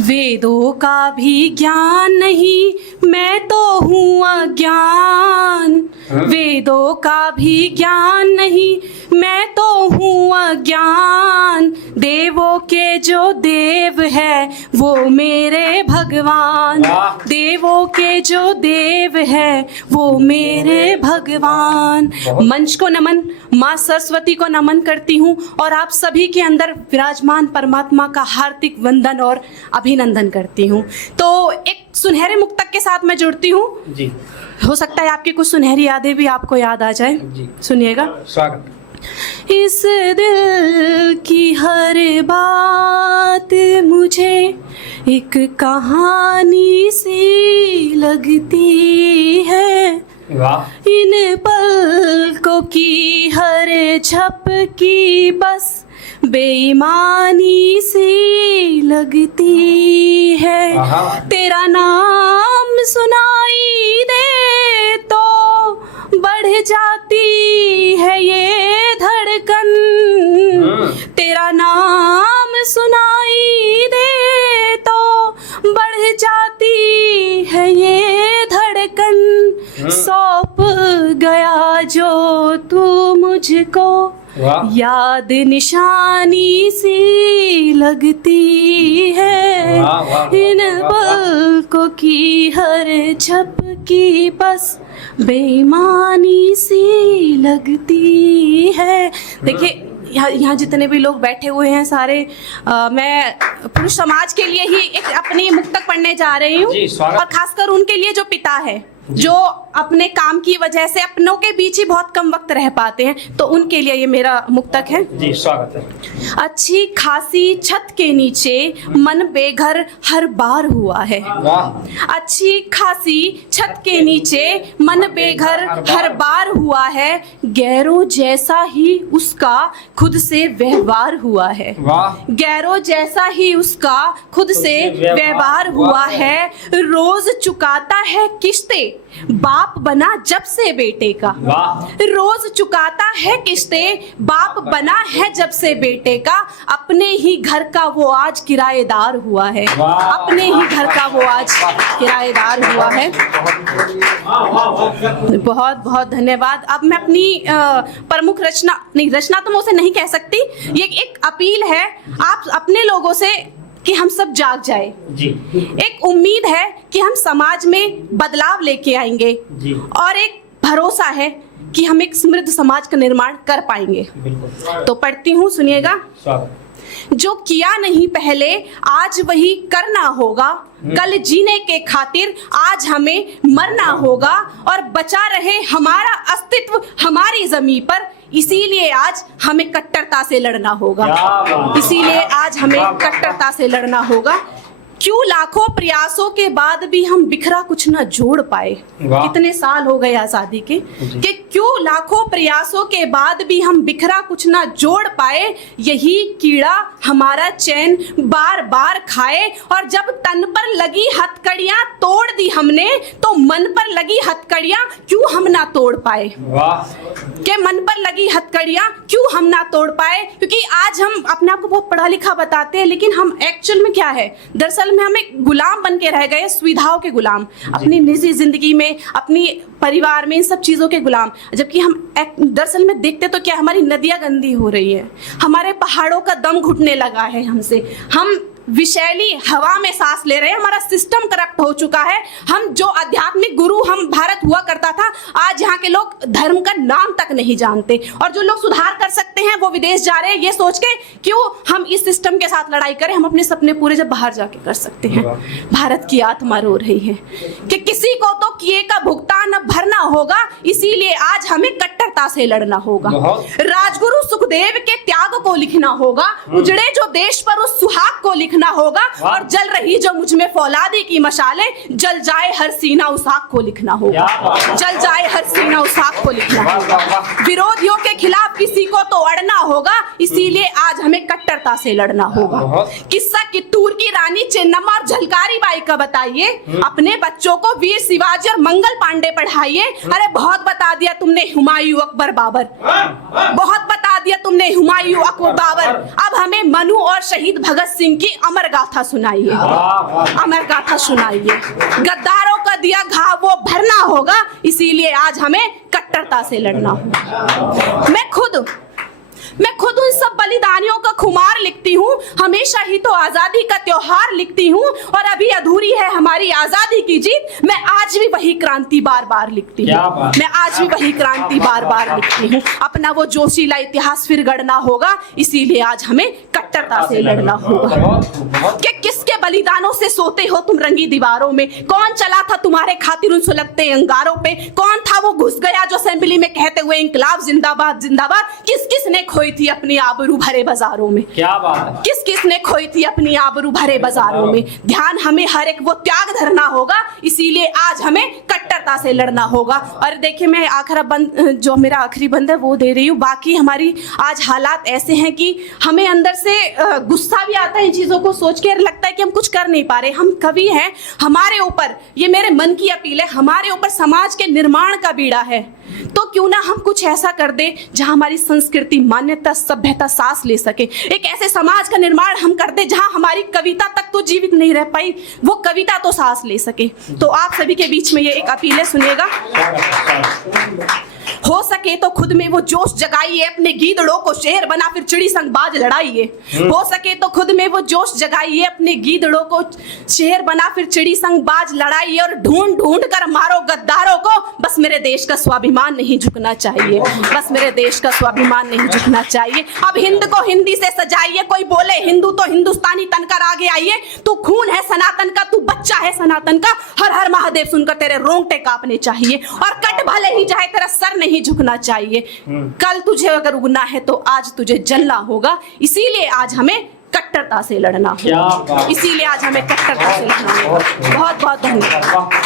वेदों का भी ज्ञान नहीं, मैं तो हूँ अज्ञान। वेदों का भी ज्ञान नहीं, मैं तो हूँ अज्ञान। देवों के जो देव है वो मेरे भगवान। देवों के जो देव है वो मेरे भगवान। मंच को नमन, माँ सरस्वती को नमन करती हूँ और आप सभी के अंदर विराजमान परमात्मा का हार्दिक वंदन और अभिनंदन करती हूँ। तो एक सुनहरे मुक्तक के साथ मैं जुड़ती हूँ जी। हो सकता है आपकी कुछ सुनहरी यादें भी आपको याद आ जाए। जी। सुनिएगा। स्वागत। इस दिल की हर बात मुझे एक कहानी सी लगती है। वाह। इन पलकों की हर झपकी बस बेईमानी सी लगती है। तेरा नाम सुनाई दे तो बढ़ जाती है ये धड़कन। तेरा नाम सुनाई दे तो बढ़ जाती है ये धड़कन। सौंप गया जो तू मुझको याद निशानी सी लगती है। इन पलकों की हर झपकी बस बेईमानी सी लगती है। देखिए यहाँ जितने भी लोग बैठे हुए हैं सारे, मैं पुरुष समाज के लिए ही एक अपनी मुक्तक पढ़ने जा रही हूँ और खासकर उनके लिए जो पिता है, जो अपने काम की वजह से अपनों के बीच ही बहुत कम वक्त रह पाते हैं, तो उनके लिए ये मेरा मुक्तक है। जी, स्वागत है। अच्छी खासी छत के नीचे मन बेघर हर बार हुआ है। वाह। अच्छी खासी छत के नीचे मन बेघर हर बार हुआ है। गैरों जैसा ही उसका खुद से व्यवहार हुआ है। वाह। गैरों जैसा ही उसका खुद से व्यवहार हुआ है। रोज चुकाता है किस्तें, बाप बना जब से बेटे का। रोज चुकाता है किस्तें, बाप बना है जब से बेटे का। अपने ही घर का वो आज किराएदार हुआ है। अपने ही घर का वो आज किराएदार हुआ है। बहुत बहुत धन्यवाद। अब मैं अपनी प्रमुख रचना तो मैं उसे नहीं कह सकती, ये एक अपील है आप अपने लोगों से कि हम सब जाग जाए। जी। एक उम्मीद है कि हम समाज में बदलाव लेके आएंगे जी। और एक भरोसा है कि हम एक समृद्ध समाज का निर्माण कर पाएंगे। बिल्कुल। तो पढ़ती हूँ, सुनिएगा। स्वागत। जो किया नहीं पहले आज वही करना होगा। कल जीने के खातिर आज हमें मरना होगा और बचा रहे हमारा अस्तित्व हमारी जमीन पर, इसीलिए आज हमें कट्टरता से लड़ना होगा। इसीलिए आज हमें कट्टरता से लड़ना होगा। क्यों लाखों प्रयासों के बाद भी हम बिखरा कुछ न जोड़ पाए। कितने साल हो गए आजादी के, कि क्यों लाखों प्रयासों के बाद भी हम बिखरा कुछ न जोड़ पाए। यही कीड़ा हमारा चैन बार बार खाए। और जब तन पर लगी हथकड़ियां तोड़ दी हमने, तो मन पर लगी हथकड़ियां क्यों हम ना तोड़ पाए। के मन पर लगी हथकड़ियां क्यों हम ना तोड़ पाए। क्योंकि आज हम अपने आप को बहुत पढ़ा लिखा बताते हैं, लेकिन हम एक्चुअल में क्या है, दरअसल में हम एक गुलाम बन के रह गए, सुविधाओं के गुलाम, अपनी निजी जिंदगी में, अपनी परिवार में, इन सब चीजों के गुलाम। जबकि हम दरअसल में देखते तो क्या, हमारी नदियां गंदी हो रही है, हमारे पहाड़ों का दम घुटने लगा है हमसे, हम विषैली हवा में सांस ले रहे हैं, हमारा सिस्टम करप्ट हो चुका है। हम जो आध्यात्मिक गुरु हम भारत हुआ करता था, आज यहाँ के लोग धर्म का नाम तक नहीं जानते। और जो लोग सुधार कर सकते हैं वो विदेश जा रहे हैं, ये सोच के क्यों हम इस सिस्टम के साथ लड़ाई करें, हम अपने सपने पूरे जब बाहर जाके कर सकते हैं। भारत की आत्मा रो रही है कि किसी को तो किए का भुगतान अब भरना होगा, इसीलिए आज हमें कट्टरता से लड़ना होगा। राजगुरु सुखदेव के त्याग को लिखना होगा, उजड़े जो देश पर उस सुहाग को लिखना होगा। और जल रही जो मुझ में फौलादी की मशाले, जल जाए हर सीना उस आग को लिखना होगा। जल जाए हर सीना उस आग को लिखना होगा। विरोधियों के खिलाफ किसी को तो अड़ना होगा, इसीलिए आज हमें कट्टरता से लड़ना होगा। किस्सा कित्तूर की रानी चेन्नम्मा और झलकारी बाई का बताइए, अपने बच्चों को वीर शिवाजी और मंगल पांडे पढ़ाइए। अरे बहुत बता दिया तुमने हुमायूं, अकबर, बाबर, बहुत बता दिया तुमने हुमायूं, अकबर, बाबर, अब हमें मनु और शहीद भगत सिंह की अमर गाथा सुनाइए, अमर गाथा सुनाइए। गद्दारों का दिया घाव वो भरना होगा, इसीलिए आज हमें कट्टरता से लड़ना होगा। मैं खुद उन सब बलिदानियों का खुमार लिखती हूँ, हमेशा ही तो आजादी का त्योहार लिखती हूँ, और अभी अधूरी है हमारी आजादी की जीत। मैं आज भी वही क्रांति बार बार लिखती हूँ, मैं आज भी वही क्रांति बार बार लिखती हूँ। अपना वो जोशीला इतिहास फिर गढ़ना होगा, इसीलिए आज हमें कट्टरता से लड़ना होगा। कि किसके बलिदानों से सोते हो तुम रंगी दीवारों में? कौन चला था तुम्हारे खातिर उन सुलगते अंगारों पे? कौन था वो घुस गया जो असेंबली में कहते हुए इंकलाब जिंदाबाद जिंदाबाद? किस किस ने खोई थी अपनी आबरू भरे बाजारों में? क्या बात है। किस किस ने खोई थी अपनी आबरू भरे बाजारों में? ध्यान हमें हर एक वो त्याग धरना होगा, इसीलिए आज हमें कट्टरता से लड़ना होगा। और देखिए, मैं जो मेरा आखिरी बंद है वो दे रही हूँ। बाकी हमारी आज हालात ऐसे हैं कि हमें अंदर से गुस्सा भी आता है इन चीजों को सोच के, लगता है कि हम कुछ कर नहीं पा रहे। हम कवि हैं, हमारे ऊपर, ये मेरे मन की अपील है, हमारे ऊपर समाज के निर्माण का बीड़ा है। तो क्यों ना हम कुछ ऐसा कर दे जहां हमारी संस्कृति, मान्यता, सभ्यता सांस ले सके। एक ऐसे समाज का निर्माण हम कर दे जहां हमारी कविता तक तो जीवित नहीं रह पाई, वो कविता तो सांस ले सके। तो आप सभी के बीच में ये एक अपील है, सुनिएगा। हो सके तो खुद में वो जोश जगाइए, अपने गीदड़ों को शेर बना फिर चिड़ी संग बाज लड़ाइए। हो सके तो खुद में वो जोश जगाइए, अपने गीदड़ों को शेर बना फिर चिड़ी संग बाज लड़ाइए, और ढूंढ ढूंढ कर मारो गद्दारों को। बस मेरे देश का स्वाभिमान नहीं झुकना चाहिए, बस मेरे देश का स्वाभिमान नहीं झुकना चाहिए। अब हिंद को हिंदी से सजाइए, कोई बोले हिंदू तो हिंदुस्तानी तनकर आगे आइए। तू खून है सनातन का, तू बच्चा है सनातन का, हर हर महादेव सुनकर तेरे रोंगटे कांपने चाहिए। और कट भले ही जाए, तेरा सर नहीं झुकना चाहिए। कल तुझे अगर उगना है तो आज तुझे जलना होगा, इसीलिए आज हमें कट्टरता से लड़ना होगा, इसीलिए आज हमें कट्टरता से लड़ना होगा। बहुत बहुत धन्यवाद।